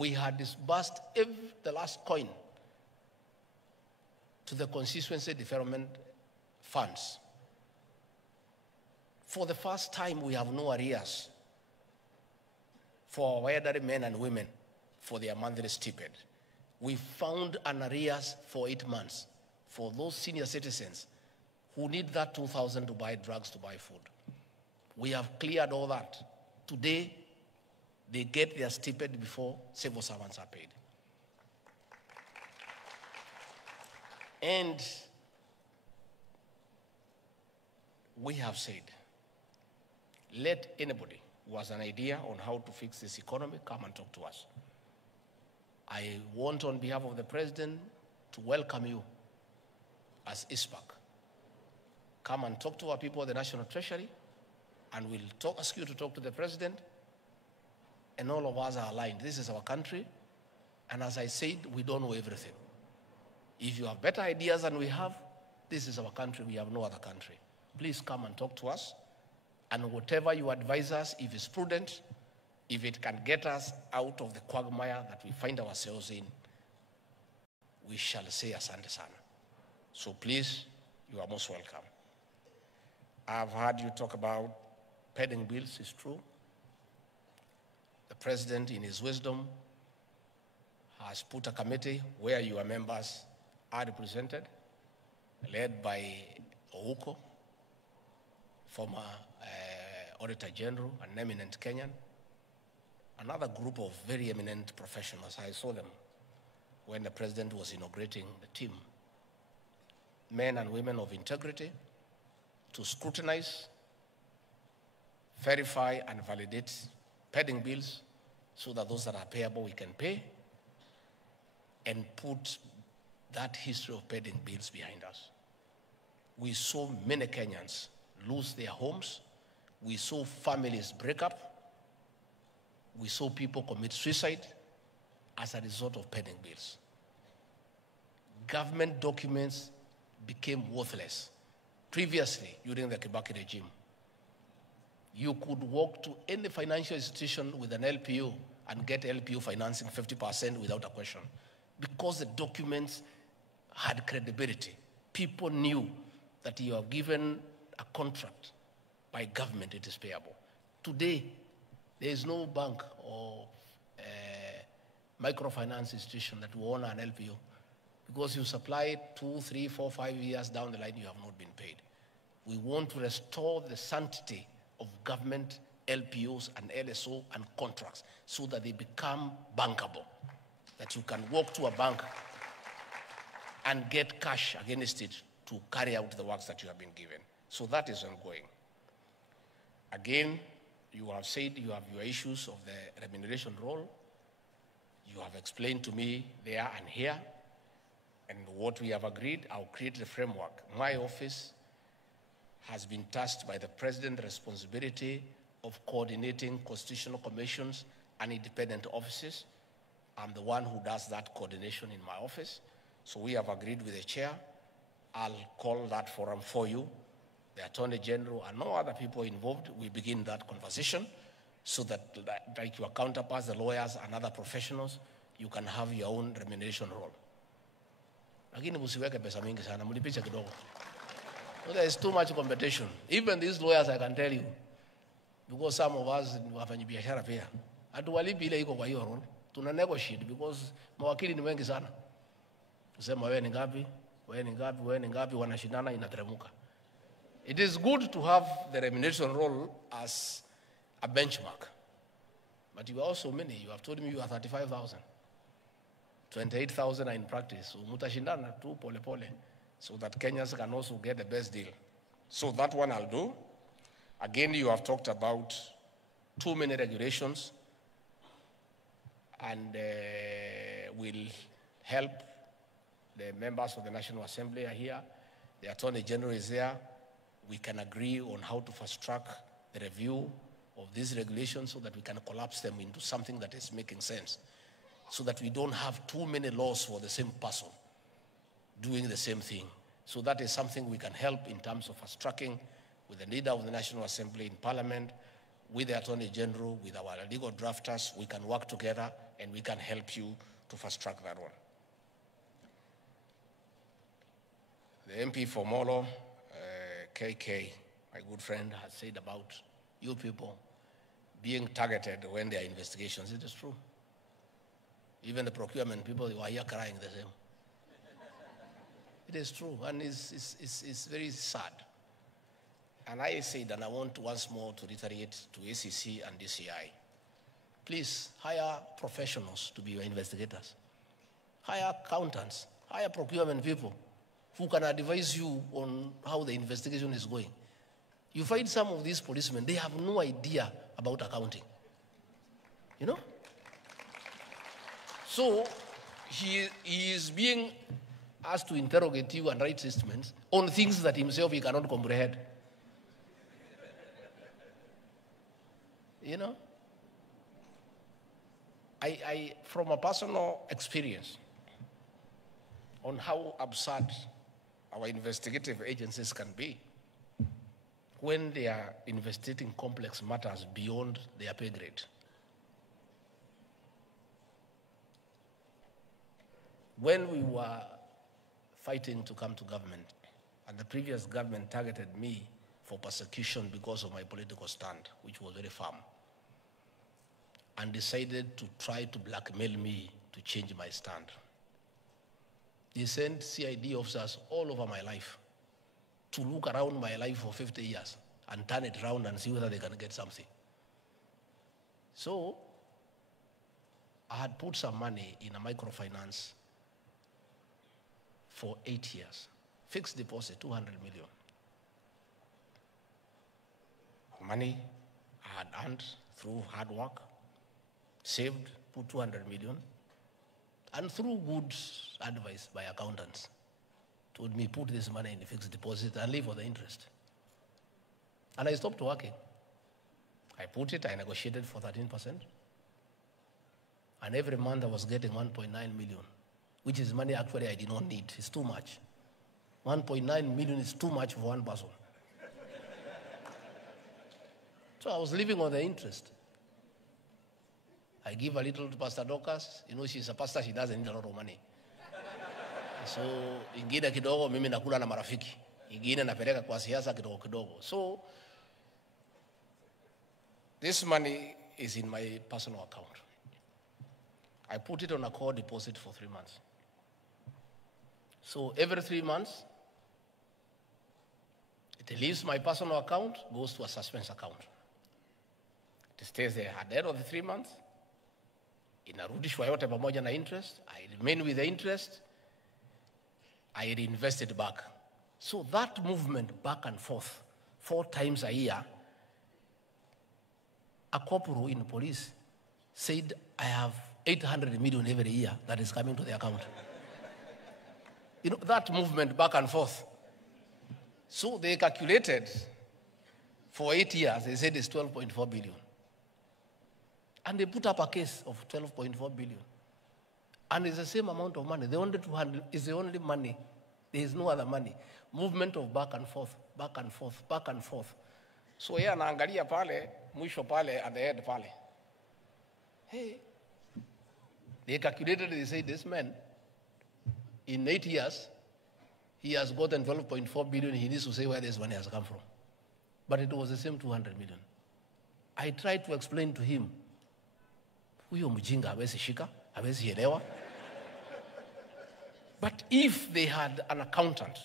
We had disbursed the last coin to the constituency development funds. For the first time, we have no arrears for our elderly men and women for their monthly stipend. We found an arrears for 8 months for those senior citizens who need that 2,000 to buy drugs, to buy food. We have cleared all that. Today, they get their stipend before civil servants are paid. And we have said, let anybody who has an idea on how to fix this economy come and talk to us. I want, on behalf of the President, to welcome you as ISPAC. Come and talk to our people at the National Treasury, and we'll ask you to talk to the President, and all of us are aligned. This is our country, and as I said, we don't know everything. If you have better ideas than we have, this is our country. We have no other country. Please come and talk to us, and whatever you advise us, if it's prudent, if it can get us out of the quagmire that we find ourselves in, we shall say asante sana. So please, you are most welcome. I've heard you talk about pending bills. It's true. The President, in his wisdom, has put a committee where your members are represented, led by Uhuru, former Auditor General, an eminent Kenyan, another group of very eminent professionals. I saw them when the President was inaugurating the team. Men and women of integrity to scrutinize, verify, and validate pending bills so that those that are payable we can pay, and put that history of pending bills behind us. We saw many Kenyans lose their homes. We saw families break up. We saw people commit suicide as a result of pending bills. Government documents became worthless. Previously, during the Kibaki regime, you could walk to any financial institution with an LPO and get LPO financing 50% without a question, because the documents had credibility. People knew that you are given a contract by government, it is payable. Today, there is no bank or microfinance institution that will honor an LPO, because you supply 2, 3, 4, 5 years down the line, you have not been paid. We want to restore the sanctity of government LPOs and LSO and contracts so that they become bankable, that you can walk to a bank and get cash against it to carry out the works that you have been given. So that is ongoing. Again, you have said you have your issues of the remuneration role. You have explained to me there and here, and what we have agreed, I'll create the framework. My office has been tasked by the President the responsibility of coordinating constitutional commissions and independent offices. I'm the one who does that coordination in my office. So we have agreed with the chair. I'll call that forum for you. The Attorney General and no other people involved, we begin that conversation so that, like your counterparts, the lawyers and other professionals, you can have your own remuneration role. Lakini musiweke pesa mingi sana, mulipiche kidogo. There is too much competition. Even these lawyers, I can tell you, because some of us wafanyi biashara pia, hatuwalipi ile iko kwa hiyo role. Tuna negotiate because mawakili ni wengi sana. Tusema wewe ni ngapi, wewe ni ngapi, wewe ni ngapi, wanashindana inateremuka. It is good to have the remuneration role as a benchmark. But you are also many. You have told me you are 35,000. 28,000 are in practice. So mutashindana tu pole pole, so that Kenyans can also get the best deal. So that one I'll do. Again, you have talked about too many regulations, and will help. The members of the National Assembly are here. The Attorney General is there. We can agree on how to fast track the review of these regulations so that we can collapse them into something that is making sense, so that we don't have too many laws for the same person doing the same thing. So that is something we can help in terms of fast tracking with the leader of the National Assembly in Parliament, with the Attorney General, with our legal drafters. We can work together and we can help you to fast-track that one. The MP for Molo, KK, my good friend, has said about you people being targeted when there are investigations. It is true. Even the procurement people who are here crying the same. It is true, and it's very sad. And I said, and I want once more to reiterate to ACC and DCI, please hire professionals to be your investigators. Hire accountants, hire procurement people who can advise you on how the investigation is going. You find some of these policemen, they have no idea about accounting. You know? So he is being asked to interrogate you and write statements on things that himself he cannot comprehend. You know? I from a personal experience on how absurd our investigative agencies can be when they are investigating complex matters beyond their pay grade. When we were fighting to come to government, and the previous government targeted me for persecution because of my political stand, which was very firm, and decided to try to blackmail me to change my stand. They sent CID officers all over my life to look around my life for 50 years and turn it around and see whether they can get something. So I had put some money in a microfinance for 8 years. Fixed deposit, 200 million. Money I had earned through hard work, saved, put 200 million, and through good advice by accountants, told me, put this money in the fixed deposit and leave for the interest. And I stopped working. I put it, I negotiated for 13%. And every month I was getting 1.9 million, which is money actually I did not need. It's too much. 1.9 million is too much for one person. So I was living on the interest. I give a little to Pastor Dorcas. You know, she's a pastor, she doesn't need a lot of money. So, ingine kidogo, mimi nakula na marafiki. Ingine napeleka kwa siasa kidogo kidogo. So, this money is in my personal account. I put it on a core deposit for 3 months. So, every 3 months, it leaves my personal account, goes to a suspense account. It stays there at the end of the 3 months. Inarudishwa yote pamoja na interest. I remain with the interest. I reinvest it back. So that movement back and forth, 4 times a year, a corporal in police said, I have 800 million every year that is coming to the account. You know, that movement back and forth. So they calculated for 8 years, they said it's 12.4 billion. And they put up a case of 12.4 billion. And it's the same amount of money. The only 200 is the only money. There is no other money. Movement of back and forth, back and forth, back and forth. So yeye anaangalia pale, mwisho pale, at the head pale. Hey, they calculated, they say this man, in 8 years, he has gotten 12.4 billion. He needs to say where this money has come from. But it was the same 200 million. I tried to explain to him, huyo mjinga hawezi shika, hawezi elewa. But if they had an accountant